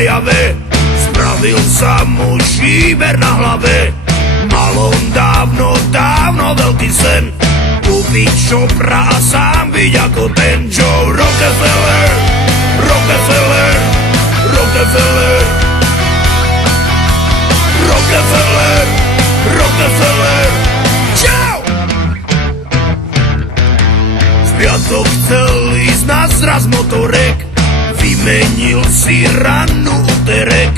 na jave, spravil sa mu šíber na hlave. Mal on dávno, dávno veľký sen, kúpiť šopra a sám byť ako ten Joe Rockefeller. Rockefeller, Rockefeller, Rockefeller, Rockefeller. Čau! V piatok chcel ísť na zraz motorek, vymenil si rannú úterek,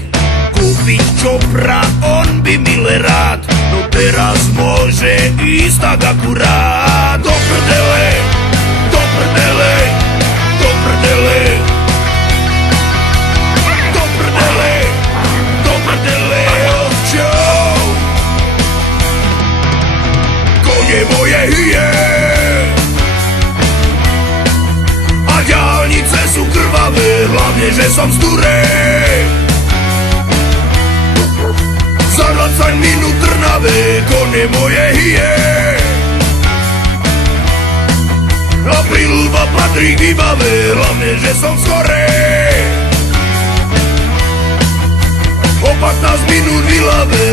kúpiť čopra on by mile rád, no teraz môže ísť tak akurát. Do prdele, do prdele, do prdele, do prdele, do prdele, od Joe. Kone moje hyje a diaľnice sú krvavé, hlavne, že som z Durej. Za 20 minút Trnave, kone moje hyje a Prilba patrí k výbave, hlavne, že som skorej. O 15 minút v Ilave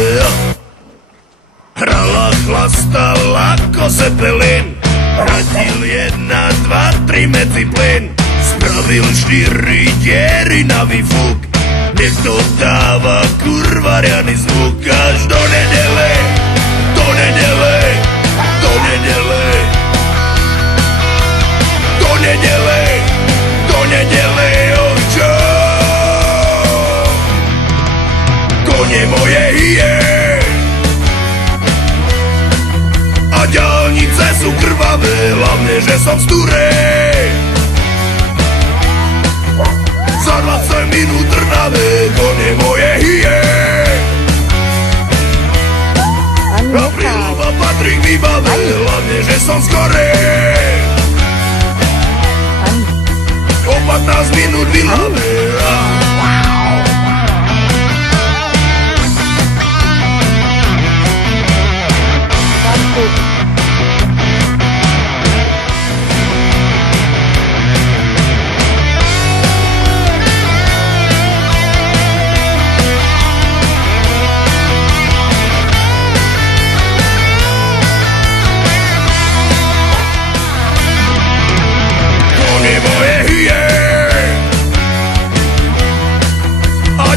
hrala, chlastal ako Zeppelin, radil 1, 2, 3 medzi plyn, spravil 4 diery na výfuk, nech to dáva kurva riadny zvuk až do nedele, do nedele, do nedele, do nedele, do nedele, oh Joe. Kone moje hyje a diaľnice sú krvavé, hlavne, že som z Durej. Za 20 minút Trnave, kone moje hyje a Prilba patrí k výbave, hlavne, že som skorej. O 15 minút v Ilave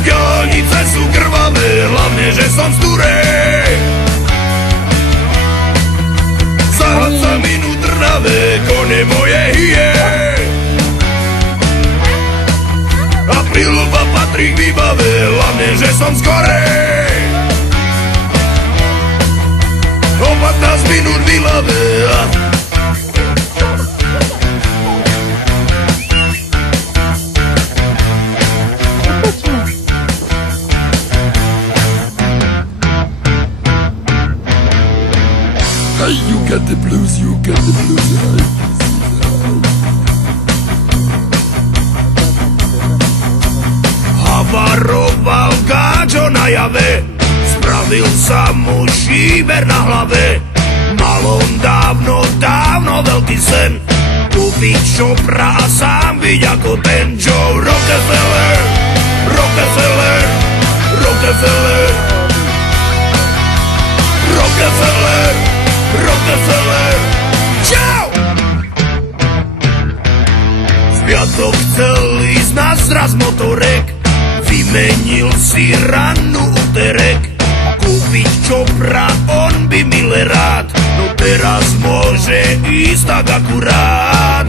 diaľnice sú krvavé, hlavne, že som z Durej. Za 20 minút Trnave, kone moje hyje a Prilba patrí k výbave, hlavne, že som skorej. O 15 minút v Ilave Hey, you get the blues, you get the blues. Havaroval gáčo na jave, spravil sa mu šíber na hlave. Mal on dávno, dávno veľký sen, kúpiť šopra a sám byť ako ten Joe Rockefeller. Rockefeller, Rockefeller, Rockefeller, Rockefeller. Čau! V piatok chcel ísť na zraz motorek, vymenil si rannú úterek, kúpiť čopra on by mile rád, no teraz môže ísť tak akurát.